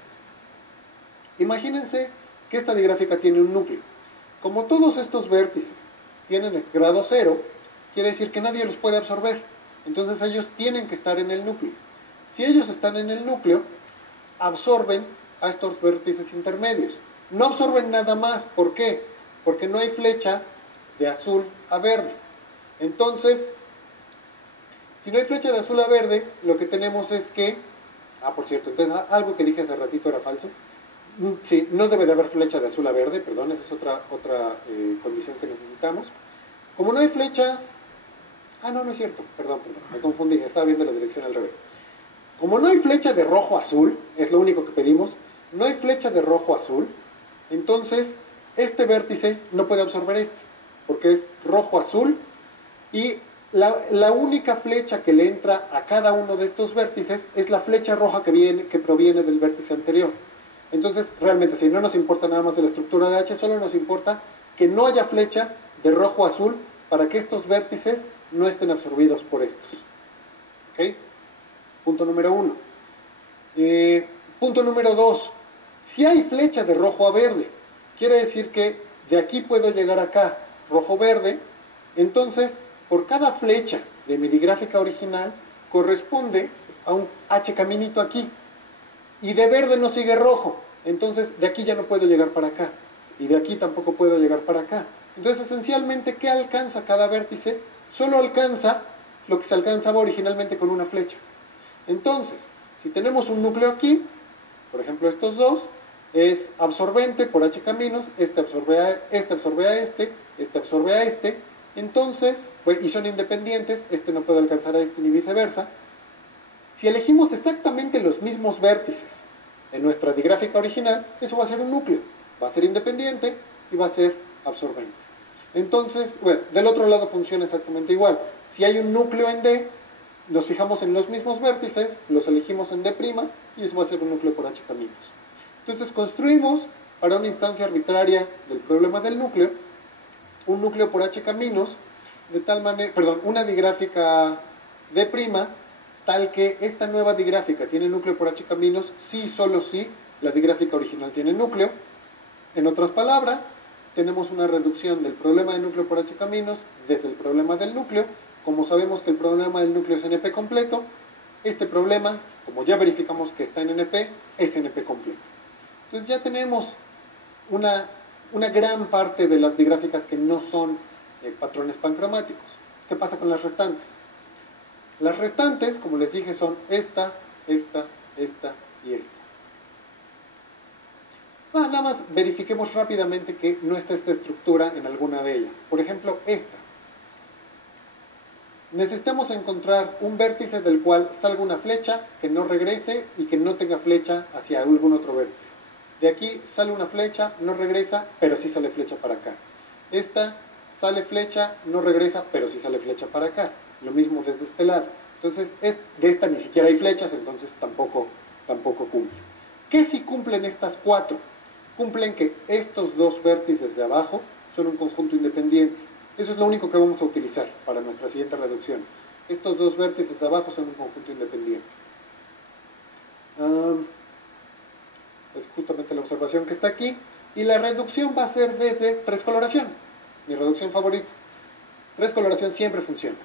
Imagínense que esta digráfica tiene un núcleo. Como todos estos vértices tienen el grado 0, quiere decir que nadie los puede absorber. Entonces ellos tienen que estar en el núcleo. Si ellos están en el núcleo, absorben a estos vértices intermedios. No absorben nada más. ¿Por qué? Porque no hay flecha de azul a verde. Entonces, si no hay flecha de azul a verde, lo que tenemos es que... por cierto, entonces algo que dije hace ratito era falso. Sí, no debe de haber flecha de azul a verde, perdón, esa es otra condición que necesitamos. Como no hay flecha... no es cierto, perdón, me confundí, estaba viendo la dirección al revés. Como no hay flecha de rojo a azul, es lo único que pedimos, no hay flecha de rojo a azul, entonces este vértice no puede absorber este, porque es rojo azul, y la única flecha que le entra a cada uno de estos vértices es la flecha roja que proviene del vértice anterior. Entonces, realmente, si no nos importa nada más de la estructura de H, solo nos importa que no haya flecha de rojo a azul para que estos vértices no estén absorbidos por estos. ¿Ok? Punto número 1. Punto número 2. Si hay flecha de rojo a verde, quiere decir que de aquí puedo llegar acá, rojo-verde, entonces por cada flecha de mi digráfica original corresponde a un H caminito aquí. Y de verde no sigue rojo, entonces de aquí ya no puedo llegar para acá. Y de aquí tampoco puedo llegar para acá. Entonces esencialmente, ¿qué alcanza cada vértice? Solo alcanza lo que se alcanzaba originalmente con una flecha. Entonces, si tenemos un núcleo aquí, por ejemplo estos dos, es absorbente por H caminos, este absorbe a este, este absorbe a este, entonces, y son independientes, este no puede alcanzar a este ni viceversa. Si elegimos exactamente los mismos vértices en nuestra digráfica original, eso va a ser un núcleo, va a ser independiente y va a ser absorbente. Entonces, del otro lado funciona exactamente igual. Si hay un núcleo en D, nos fijamos en los mismos vértices, los elegimos en D' y eso va a ser un núcleo por H caminos. Entonces construimos para una instancia arbitraria del problema del núcleo, un núcleo por H caminos, de tal manera, una digráfica D', tal que esta nueva digráfica tiene núcleo por H caminos, si, solo si, la digráfica original tiene núcleo. En otras palabras, tenemos una reducción del problema de núcleo por H caminos desde el problema del núcleo. Como sabemos que el problema del núcleo es NP completo, este problema, como ya verificamos que está en NP, es NP completo. Entonces ya tenemos una gran parte de las digráficas que no son patrones pancromáticos. ¿Qué pasa con las restantes? Las restantes, como les dije, son esta y esta. Nada más verifiquemos rápidamente que no está esta estructura en alguna de ellas. Por ejemplo, esta. Necesitamos encontrar un vértice del cual salga una flecha que no regrese y que no tenga flecha hacia algún otro vértice. De aquí sale una flecha, no regresa, pero sí sale flecha para acá. Esta sale flecha, no regresa, pero sí sale flecha para acá. Lo mismo desde este lado. Entonces, de esta ni siquiera hay flechas, entonces tampoco cumple. ¿Qué si cumplen estas cuatro? Cumplen que estos dos vértices de abajo son un conjunto independiente. Eso es lo único que vamos a utilizar para nuestra siguiente reducción. Estos dos vértices de abajo son un conjunto independiente. Es justamente la observación que está aquí. Y la reducción va a ser desde tres coloración. Mi reducción favorita. Tres coloración siempre funciona.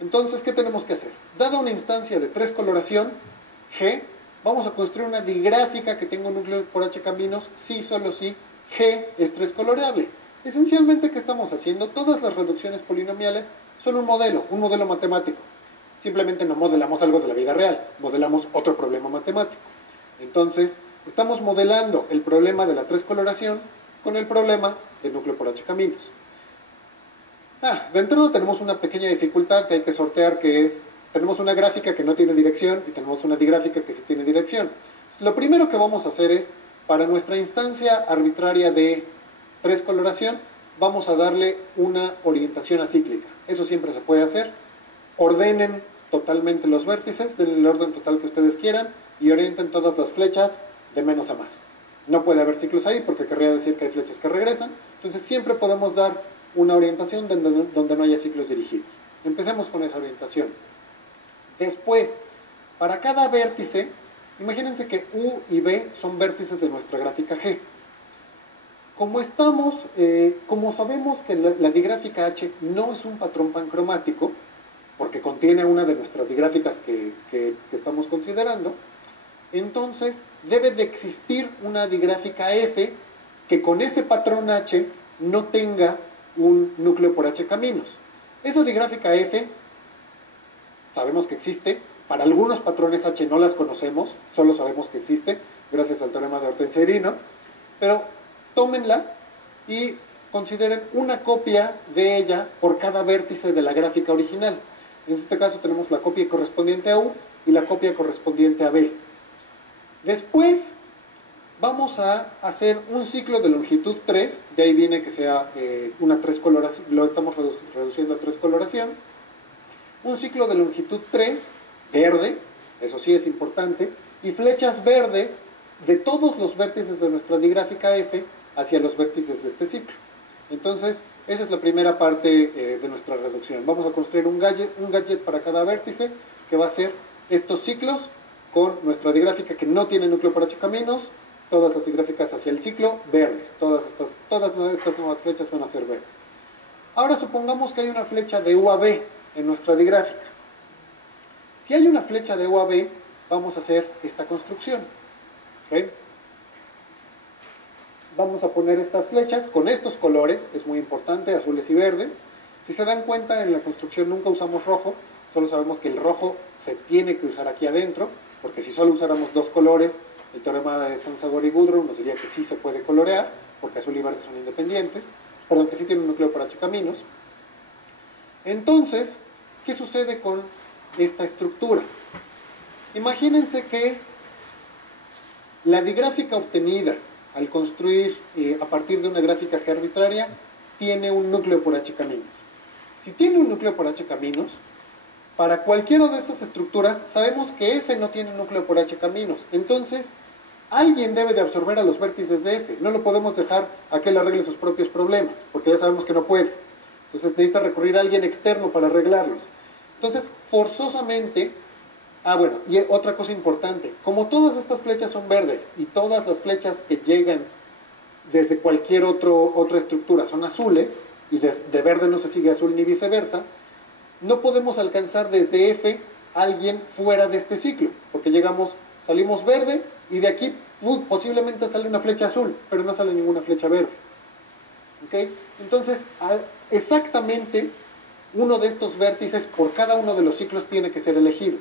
Entonces, ¿qué tenemos que hacer? Dada una instancia de tres coloración, G, vamos a construir una digráfica que tenga un núcleo por H caminos, si, solo si, G es tres coloreable. Esencialmente, ¿qué estamos haciendo? Todas las reducciones polinomiales son un modelo matemático. Simplemente no modelamos algo de la vida real, modelamos otro problema matemático. Entonces, estamos modelando el problema de la tres coloración con el problema del núcleo por H caminos. De entrada tenemos una pequeña dificultad que hay que sortear, que es, tenemos una gráfica que no tiene dirección y tenemos una digráfica que sí tiene dirección. Lo primero que vamos a hacer es, para nuestra instancia arbitraria de tres coloración, vamos a darle una orientación acíclica. Eso siempre se puede hacer. Ordenen totalmente los vértices, denle el orden total que ustedes quieran y orienten todas las flechas de menos a más. No puede haber ciclos ahí porque querría decir que hay flechas que regresan, entonces siempre podemos dar una orientación donde no haya ciclos dirigidos. Empecemos con esa orientación. Después, para cada vértice, imagínense que U y B son vértices de nuestra gráfica G. Como sabemos que la digráfica H no es un patrón pancromático, porque contiene una de nuestras digráficas que estamos considerando, entonces debe de existir una digráfica F que con ese patrón H no tenga un núcleo por H caminos. Esa digráfica F sabemos que existe, para algunos patrones H no las conocemos, solo sabemos que existe, gracias al teorema de Hortensia y Dino, pero tómenla y consideren una copia de ella por cada vértice de la gráfica original. En este caso tenemos la copia correspondiente a U y la copia correspondiente a B. Después vamos a hacer un ciclo de longitud 3, de ahí viene que sea una 3 coloración, lo estamos reduciendo a 3 coloración. Un ciclo de longitud 3, verde, eso sí es importante, y flechas verdes de todos los vértices de nuestra digráfica F hacia los vértices de este ciclo. Entonces, esa es la primera parte de nuestra reducción. Vamos a construir un gadget para cada vértice que va a ser estos ciclos con nuestra digráfica que no tiene núcleo por H caminos, todas las digráficas hacia el ciclo verdes. Todas estas nuevas flechas van a ser verdes. Ahora supongamos que hay una flecha de U a B en nuestra digráfica. Si hay una flecha de U a B, vamos a hacer esta construcción. ¿Okay? Vamos a poner estas flechas con estos colores, es muy importante, azules y verdes. Si se dan cuenta, en la construcción nunca usamos rojo, solo sabemos que el rojo se tiene que usar aquí adentro, porque si solo usáramos dos colores, el teorema de Sansagor y Goodrow nos diría que sí se puede colorear, porque azul y verde son independientes, perdón, que sí tienen un núcleo por H caminos. Entonces, ¿qué sucede con esta estructura? Imagínense que la digráfica obtenida al construir a partir de una gráfica G arbitraria tiene un núcleo por H caminos. Si tiene un núcleo por H caminos, para cualquiera de estas estructuras sabemos que F no tiene núcleo por H caminos. Entonces, alguien debe de absorber a los vértices de F. No lo podemos dejar a que él arregle sus propios problemas, porque ya sabemos que no puede. Entonces necesita recurrir a alguien externo para arreglarlos. Entonces, forzosamente... bueno, y otra cosa importante, como todas estas flechas son verdes y todas las flechas que llegan desde cualquier otra estructura son azules, y de verde no se sigue azul ni viceversa, no podemos alcanzar desde F a alguien fuera de este ciclo, porque salimos verde y de aquí posiblemente sale una flecha azul, pero no sale ninguna flecha verde. ¿Okay? Entonces, exactamente uno de estos vértices por cada uno de los ciclos tiene que ser elegido.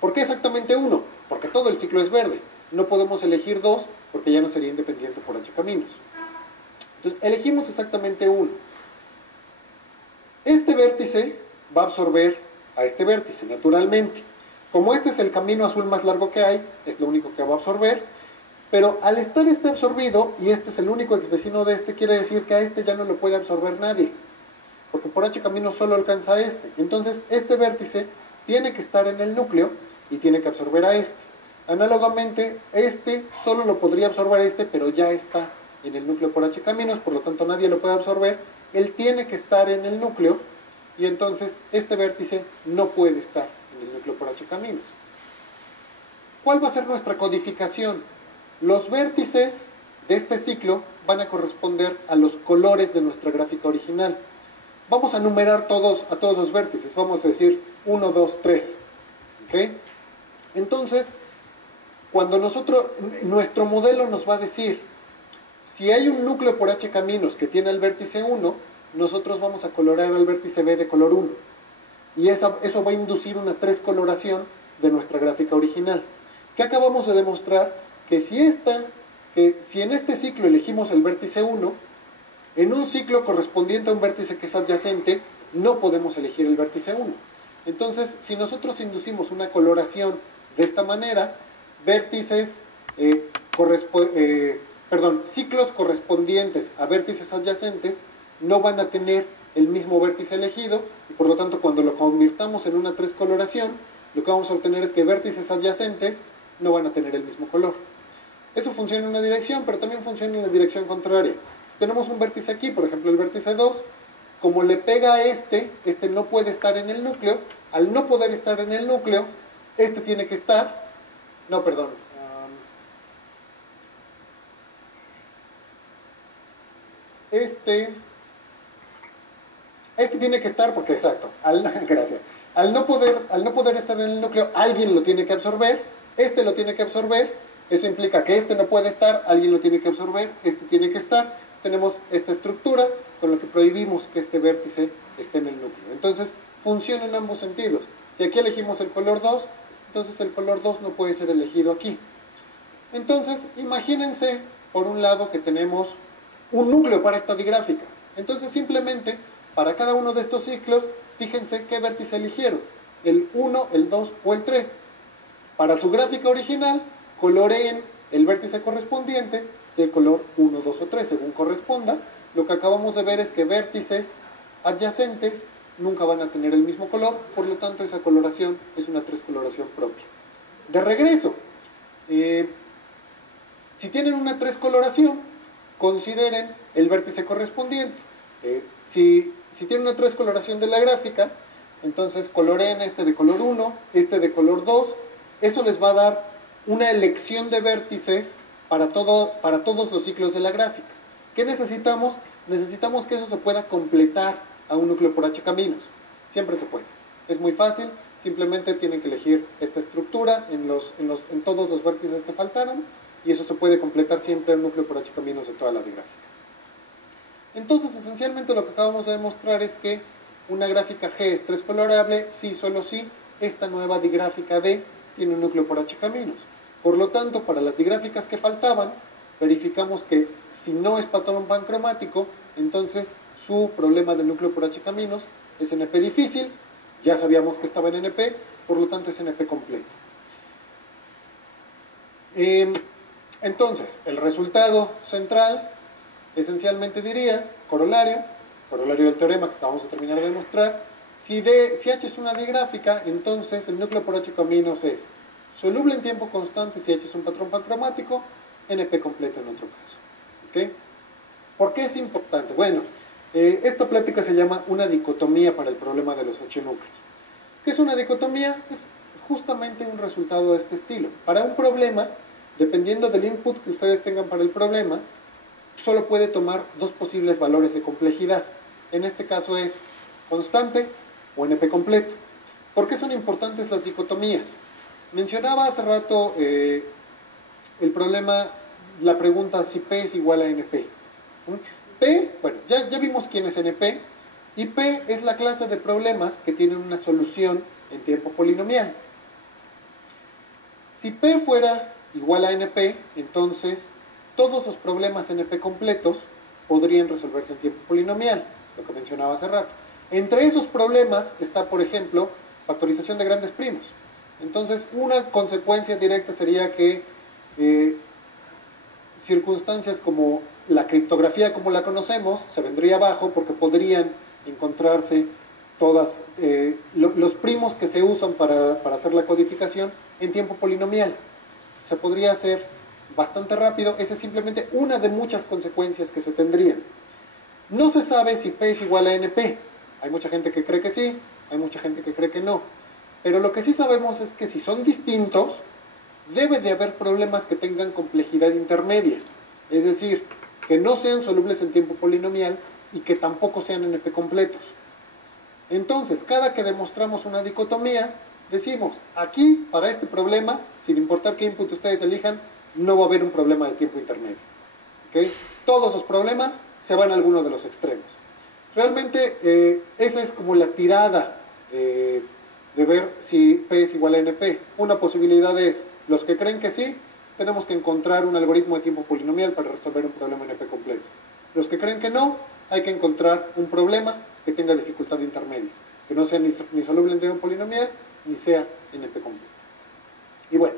¿Por qué exactamente uno? Porque todo el ciclo es verde. No podemos elegir dos porque ya no sería independiente por H caminos. Entonces, elegimos exactamente uno. Este vértice va a absorber a este vértice, naturalmente. Como este es el camino azul más largo que hay, es lo único que va a absorber, pero al estar este absorbido, y este es el único exvecino de este, quiere decir que a este ya no lo puede absorber nadie, porque por H caminos solo alcanza a este. Entonces, este vértice tiene que estar en el núcleo y tiene que absorber a este. Análogamente, este solo lo podría absorber este, pero ya está en el núcleo por H caminos, por lo tanto nadie lo puede absorber. Él tiene que estar en el núcleo, y entonces este vértice no puede estar en el núcleo por H caminos. ¿Cuál va a ser nuestra codificación? Los vértices de este ciclo van a corresponder a los colores de nuestra gráfica original. Vamos a numerar a todos los vértices, vamos a decir 1, 2, 3. ¿Okay? Entonces, cuando nuestro modelo nos va a decir, si hay un núcleo por H caminos que tiene el vértice 1, nosotros vamos a colorear el vértice B de color 1. Y eso va a inducir una 3 coloración de nuestra gráfica original. ¿Qué acabamos de demostrar? Que si en este ciclo elegimos el vértice 1, en un ciclo correspondiente a un vértice que es adyacente, no podemos elegir el vértice 1. Entonces, si nosotros inducimos una coloración de esta manera, ciclos correspondientes a vértices adyacentes no van a tener el mismo vértice elegido, y por lo tanto cuando lo convirtamos en una 3 coloración, lo que vamos a obtener es que vértices adyacentes no van a tener el mismo color. Eso funciona en una dirección, pero también funciona en la dirección contraria. Si tenemos un vértice aquí, por ejemplo el vértice 2, como le pega a este no puede estar en el núcleo. Al no poder estar en el núcleo, este tiene que estar, no, perdón, este tiene que estar porque, exacto, gracias, al no poder estar en el núcleo, alguien lo tiene que absorber, este lo tiene que absorber, eso implica que este no puede estar, alguien lo tiene que absorber, este tiene que estar, tenemos esta estructura con lo que prohibimos que este vértice esté en el núcleo. Entonces, funciona en ambos sentidos. Si aquí elegimos el color 2, entonces el color 2 no puede ser elegido aquí. Entonces, imagínense, por un lado, que tenemos un núcleo para esta digráfica. Entonces, simplemente, para cada uno de estos ciclos, fíjense qué vértice eligieron, el 1, el 2 o el 3. Para su gráfica original, coloreen el vértice correspondiente del color 1, 2 o 3, según corresponda. Lo que acabamos de ver es que vértices adyacentes nunca van a tener el mismo color, por lo tanto esa coloración es una trescoloración propia. De regreso, si tienen una trescoloración, consideren el vértice correspondiente. Si tienen una trescoloración de la gráfica, entonces coloreen este de color 1, este de color 2, eso les va a dar una elección de vértices para todos los ciclos de la gráfica. ¿Qué necesitamos? Necesitamos que eso se pueda completar a un núcleo por H caminos. Siempre se puede. Es muy fácil, simplemente tienen que elegir esta estructura en todos los vértices que faltaron, y eso se puede completar siempre a un núcleo por H caminos de toda la gráfica. Entonces, esencialmente lo que acabamos de demostrar es que una gráfica G es trescolorable si, solo si, esta nueva digráfica D tiene un núcleo por H caminos. Por lo tanto, para las digráficas que faltaban, verificamos que si no es patrón pancromático, entonces su problema de núcleo por H caminos es NP difícil, ya sabíamos que estaba en NP, por lo tanto es NP completo. Entonces, el resultado central, esencialmente diría, corolario del teorema que acabamos de terminar de demostrar, si H es una digráfica, entonces el núcleo por H caminos es soluble en tiempo constante si H es un patrón pancromático, NP completo en otro caso. ¿Okay? ¿Por qué es importante? Bueno, esta plática se llama una dicotomía para el problema de los H núcleos. ¿Qué es una dicotomía? Es justamente un resultado de este estilo. Para un problema, dependiendo del input que ustedes tengan para el problema, solo puede tomar dos posibles valores de complejidad. En este caso es constante o NP completo. ¿Por qué son importantes las dicotomías? Mencionaba hace rato el problema, la pregunta si P es igual a NP. P, bueno, ya vimos quién es NP, y P es la clase de problemas que tienen una solución en tiempo polinomial. Si P fuera igual a NP, entonces todos los problemas NP completos podrían resolverse en tiempo polinomial, lo que mencionaba hace rato. Entre esos problemas está, por ejemplo, factorización de grandes primos. Entonces, una consecuencia directa sería que circunstancias como la criptografía como la conocemos se vendría abajo porque podrían encontrarse todas los primos que se usan para hacer la codificación en tiempo polinomial. Se podría hacer bastante rápido. Esa es simplemente una de muchas consecuencias que se tendrían. No se sabe si P es igual a NP. Hay mucha gente que cree que sí, hay mucha gente que cree que no. Pero lo que sí sabemos es que si son distintos, debe de haber problemas que tengan complejidad intermedia. Es decir, que no sean solubles en tiempo polinomial y que tampoco sean NP completos. Entonces, cada que demostramos una dicotomía, decimos, aquí, para este problema, sin importar qué input ustedes elijan, no va a haber un problema de tiempo intermedio. ¿Okay? Todos los problemas se van a alguno de los extremos. Realmente, esa es como la tirada de ver si P es igual a NP. Una posibilidad es, los que creen que sí, tenemos que encontrar un algoritmo de tiempo polinomial para resolver un problema NP completo. Los que creen que no, hay que encontrar un problema que tenga dificultad intermedia, que no sea ni soluble en tiempo polinomial, ni sea NP completo. Y bueno,